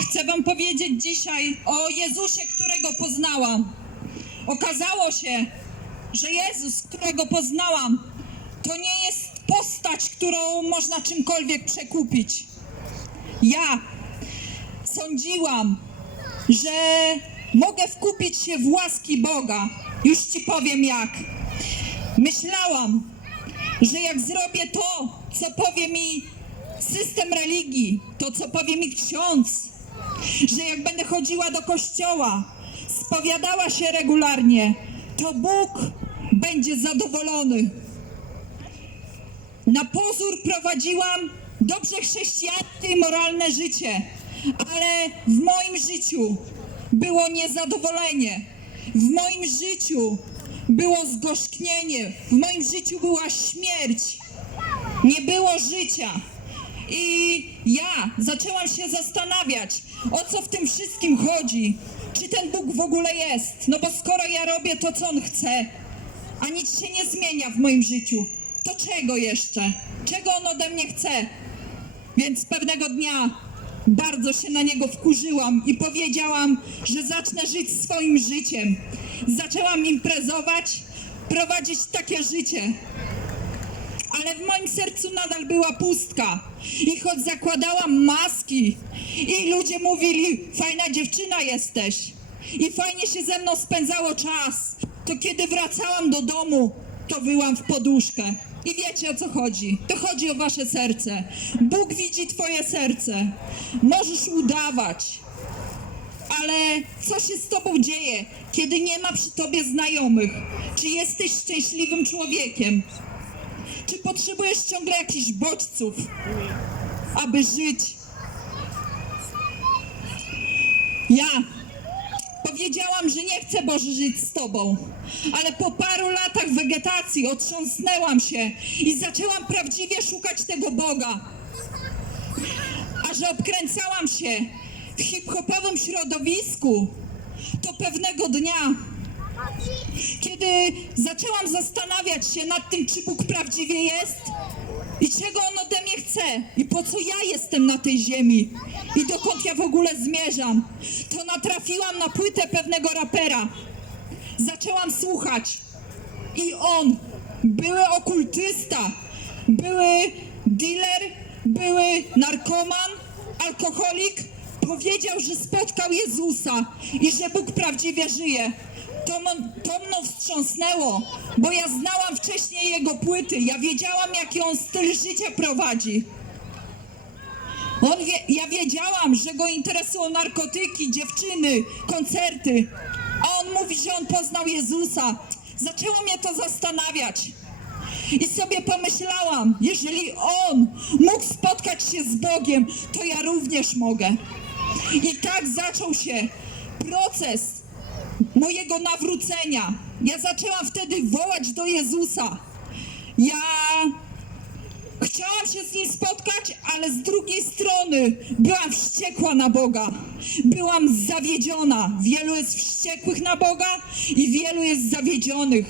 Chcę Wam powiedzieć dzisiaj o Jezusie, którego poznałam. Okazało się, że Jezus, którego poznałam, to nie jest postać, którą można czymkolwiek przekupić. Ja sądziłam, że mogę wkupić się w łaski Boga. Już Ci powiem jak. Myślałam, że jak zrobię to, co powie mi system religii, to co powie mi ksiądz, że jak będę chodziła do kościoła, spowiadała się regularnie, to Bóg będzie zadowolony. Na pozór prowadziłam dobrze chrześcijańskie moralne życie, ale w moim życiu było niezadowolenie. W moim życiu było zgorzknienie. W moim życiu była śmierć. Nie było życia. I ja zaczęłam się zastanawiać, o co w tym wszystkim chodzi. Czy ten Bóg w ogóle jest? No bo skoro ja robię to, co On chce, a nic się nie zmienia w moim życiu, to czego jeszcze? Czego On ode mnie chce? Więc pewnego dnia bardzo się na niego wkurzyłam i powiedziałam, że zacznę żyć swoim życiem. Zaczęłam imprezować, prowadzić takie życie. Ale w moim sercu nadal była pustka. I choć zakładałam maski i ludzie mówili, fajna dziewczyna jesteś i fajnie się ze mną spędzało czas, to kiedy wracałam do domu, to byłam w poduszkę. I wiecie o co chodzi? To chodzi o wasze serce. Bóg widzi twoje serce. Możesz udawać, ale co się z tobą dzieje, kiedy nie ma przy tobie znajomych? Czy jesteś szczęśliwym człowiekiem? Czy potrzebujesz ciągle jakichś bodźców, aby żyć? Ja powiedziałam, że nie chcę Boże żyć z Tobą, ale po paru latach wegetacji otrząsnęłam się i zaczęłam prawdziwie szukać tego Boga. A że obkręcałam się w hip-hopowym środowisku, to pewnego dnia kiedy zaczęłam zastanawiać się nad tym, czy Bóg prawdziwie jest i czego On ode mnie chce i po co ja jestem na tej ziemi i dokąd ja w ogóle zmierzam, to natrafiłam na płytę pewnego rapera. Zaczęłam słuchać i on, były okultysta, były dealer, były narkoman, alkoholik, powiedział, że spotkał Jezusa i że Bóg prawdziwie żyje. To, to mną wstrząsnęło, bo ja znałam wcześniej jego płyty, ja wiedziałam, jaki on styl życia prowadzi. On wie, ja wiedziałam, że go interesują narkotyki, dziewczyny, koncerty. A on mówi, że on poznał Jezusa. Zaczęło mnie to zastanawiać. I sobie pomyślałam, jeżeli on mógł spotkać się z Bogiem, to ja również mogę. I tak zaczął się proces mojego nawrócenia. Ja zaczęłam wtedy wołać do Jezusa. Ja Chciałam się z nim spotkać, ale z drugiej strony byłam wściekła na Boga. Byłam zawiedziona. Wielu jest wściekłych na Boga i wielu jest zawiedzionych.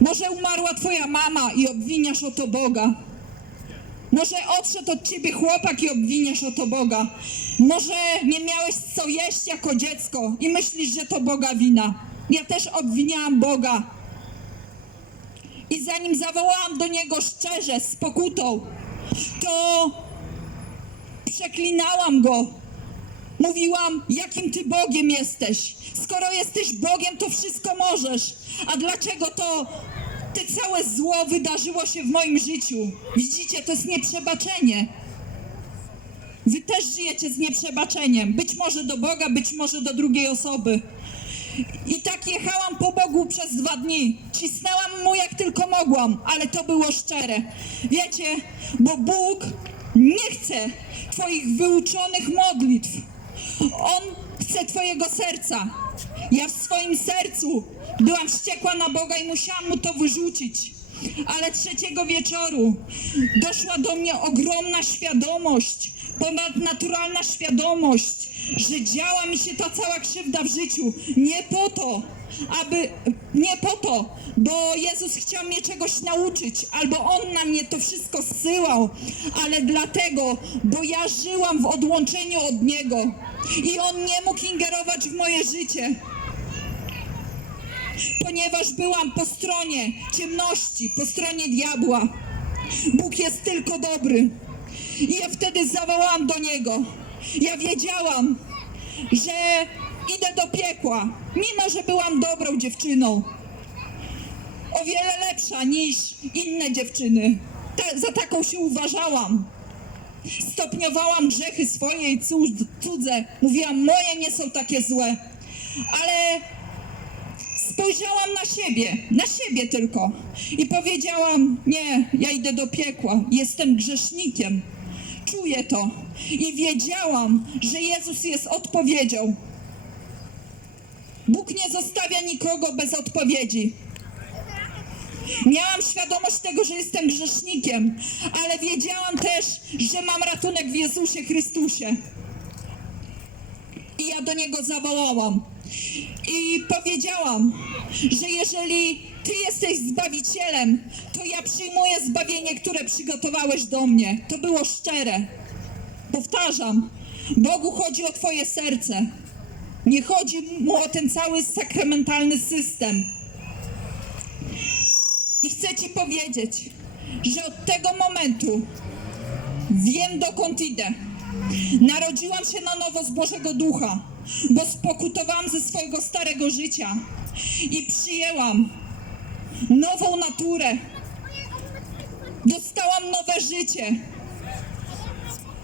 Może umarła twoja mama i obwiniasz o to Boga. Może odszedł od ciebie chłopak i obwiniasz o to Boga. Może nie miałeś co jeść jako dziecko i myślisz, że to Boga wina. Ja też obwiniałam Boga. I zanim zawołałam do niego szczerze, z pokutą, to przeklinałam go. Mówiłam, jakim ty Bogiem jesteś. Skoro jesteś Bogiem, to wszystko możesz. A dlaczego to całe zło wydarzyło się w moim życiu? Widzicie, to jest nieprzebaczenie. Wy też żyjecie z nieprzebaczeniem. Być może do Boga, być może do drugiej osoby. I tak jechałam po Bogu przez dwa dni. Cisnęłam mu jak tylko mogłam, ale to było szczere. Wiecie, bo Bóg nie chce Twoich wyuczonych modlitw. On chce Twojego serca. Ja w swoim sercu byłam wściekła na Boga i musiałam mu to wyrzucić. Ale trzeciego wieczoru doszła do mnie ogromna świadomość, ponadnaturalna świadomość, że działa mi się ta cała krzywda w życiu nie po to, aby nie po to, bo Jezus chciał mnie czegoś nauczyć, albo On na mnie to wszystko zsyłał, ale dlatego, bo ja żyłam w odłączeniu od Niego i On nie mógł ingerować w moje życie. Ponieważ byłam po stronie ciemności, po stronie diabła. Bóg jest tylko dobry. I ja wtedy zawołałam do Niego. Ja wiedziałam, że idę do piekła, mimo że byłam dobrą dziewczyną. O wiele lepsza niż inne dziewczyny. Ta, za taką się uważałam. Stopniowałam grzechy swoje i cud- cudze. Mówiłam, moje nie są takie złe. Ale spojrzałam na siebie, na siebie tylko i powiedziałam: Nie, ja idę do piekła, jestem grzesznikiem. Czuję to i wiedziałam, że Jezus jest odpowiedzią. Bóg nie zostawia nikogo bez odpowiedzi. Miałam świadomość tego, że jestem grzesznikiem, ale wiedziałam też, że mam ratunek w Jezusie Chrystusie. I ja do Niego zawołałam. I powiedziałam, że jeżeli Ty jesteś Zbawicielem, to ja przyjmuję zbawienie, które przygotowałeś do mnie. To było szczere. Powtarzam, Bogu chodzi o Twoje serce. Nie chodzi Mu o ten cały sakramentalny system. I chcę Ci powiedzieć, że od tego momentu wiem dokąd idę. Narodziłam się na nowo z Bożego Ducha, bo spokutowałam ze swojego starego życia i przyjęłam nową naturę. Dostałam nowe życie.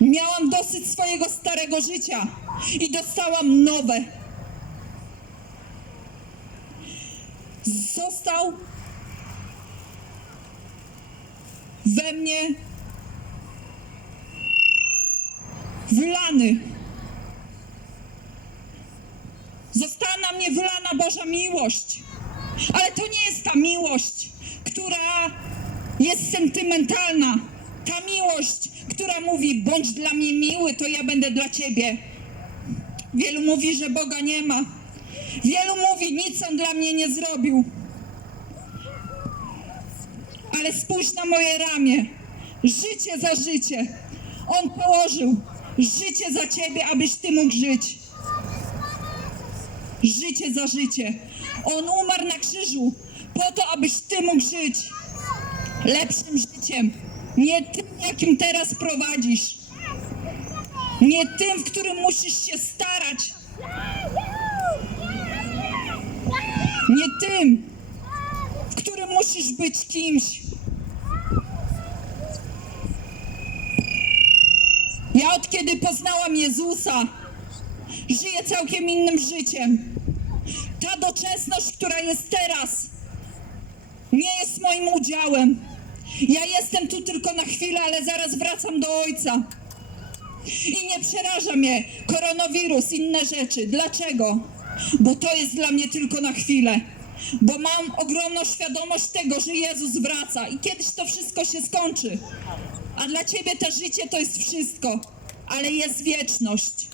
Miałam dosyć swojego starego życia i dostałam nowe. Został we mnie wylany. Została na mnie wylana Boża miłość. Ale to nie jest ta miłość, która jest sentymentalna. Ta miłość, która mówi: bądź dla mnie miły, to ja będę dla ciebie. Wielu mówi, że Boga nie ma. Wielu mówi, nic on dla mnie nie zrobił. Ale spójrz na moje ramię. Życie za życie. On położył życie za ciebie, abyś ty mógł żyć. Życie za życie. On umarł na krzyżu po to, abyś ty mógł żyć lepszym życiem. Nie tym, jakim teraz prowadzisz. Nie tym, w którym musisz się starać. Nie tym, w którym musisz być kimś. Ja od kiedy poznałam Jezusa, całkiem innym życiem. Ta doczesność, która jest teraz, nie jest moim udziałem. Ja jestem tu tylko na chwilę, ale zaraz wracam do Ojca. I nie przeraża mnie koronawirus, inne rzeczy. Dlaczego? Bo to jest dla mnie tylko na chwilę. Bo mam ogromną świadomość tego, że Jezus wraca i kiedyś to wszystko się skończy. A dla ciebie to życie to jest wszystko, ale jest wieczność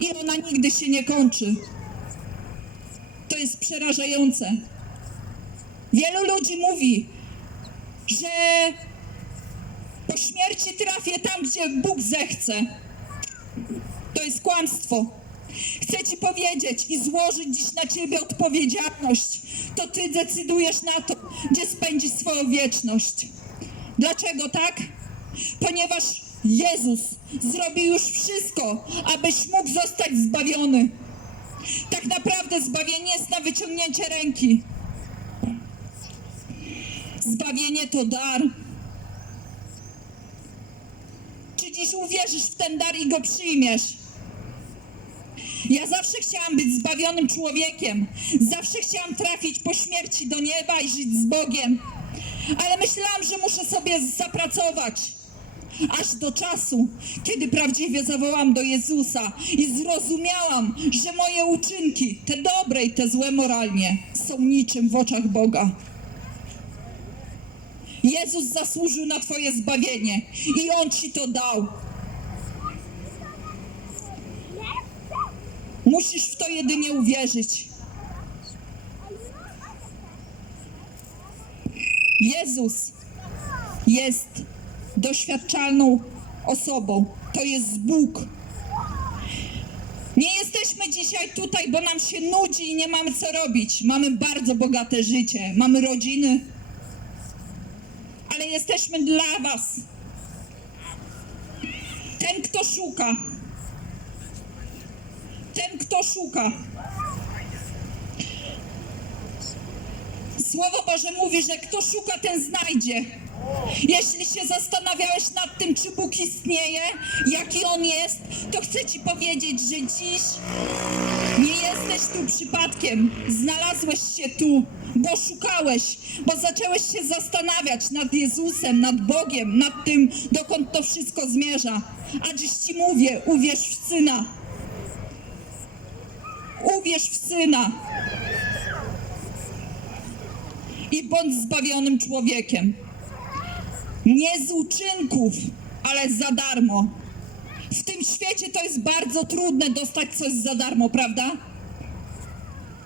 i ona nigdy się nie kończy. To jest przerażające. Wielu ludzi mówi, że po śmierci trafię tam, gdzie Bóg zechce. To jest kłamstwo. Chcę ci powiedzieć i złożyć dziś na ciebie odpowiedzialność. To ty decydujesz na to, gdzie spędzisz swoją wieczność. Dlaczego tak? Ponieważ Jezus zrobił już wszystko, abyś mógł zostać zbawiony. Tak naprawdę zbawienie jest na wyciągnięcie ręki. Zbawienie to dar. Czy dziś uwierzysz w ten dar i go przyjmiesz? Ja zawsze chciałam być zbawionym człowiekiem. Zawsze chciałam trafić po śmierci do nieba i żyć z Bogiem. Ale myślałam, że muszę sobie zapracować aż do czasu, kiedy prawdziwie zawołam do Jezusa i zrozumiałam, że moje uczynki, te dobre i te złe moralnie, są niczym w oczach Boga. Jezus zasłużył na Twoje zbawienie i On Ci to dał. Musisz w to jedynie uwierzyć. Jezus jest doświadczalną osobą. To jest Bóg. Nie jesteśmy dzisiaj tutaj, bo nam się nudzi i nie mamy co robić. Mamy bardzo bogate życie, mamy rodziny, ale jesteśmy dla Was. Ten, kto szuka, ten, kto szuka. Słowo Boże mówi, że kto szuka, ten znajdzie. Jeśli się zastanawiałeś nad tym, czy Bóg istnieje, jaki On jest, to chcę Ci powiedzieć, że dziś nie jesteś tu przypadkiem. Znalazłeś się tu, bo szukałeś, bo zacząłeś się zastanawiać nad Jezusem, nad Bogiem, nad tym, dokąd to wszystko zmierza. A dziś Ci mówię, uwierz w Syna. Uwierz w Syna. I bądź zbawionym człowiekiem. Nie z uczynków, ale za darmo. W tym świecie to jest bardzo trudne dostać coś za darmo, prawda?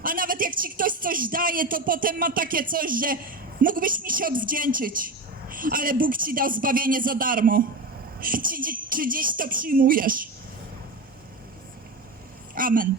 A nawet jak ci ktoś coś daje, to potem ma takie coś, że mógłbyś mi się odwdzięczyć. Ale Bóg ci dał zbawienie za darmo. Czy, czy dziś to przyjmujesz? Amen.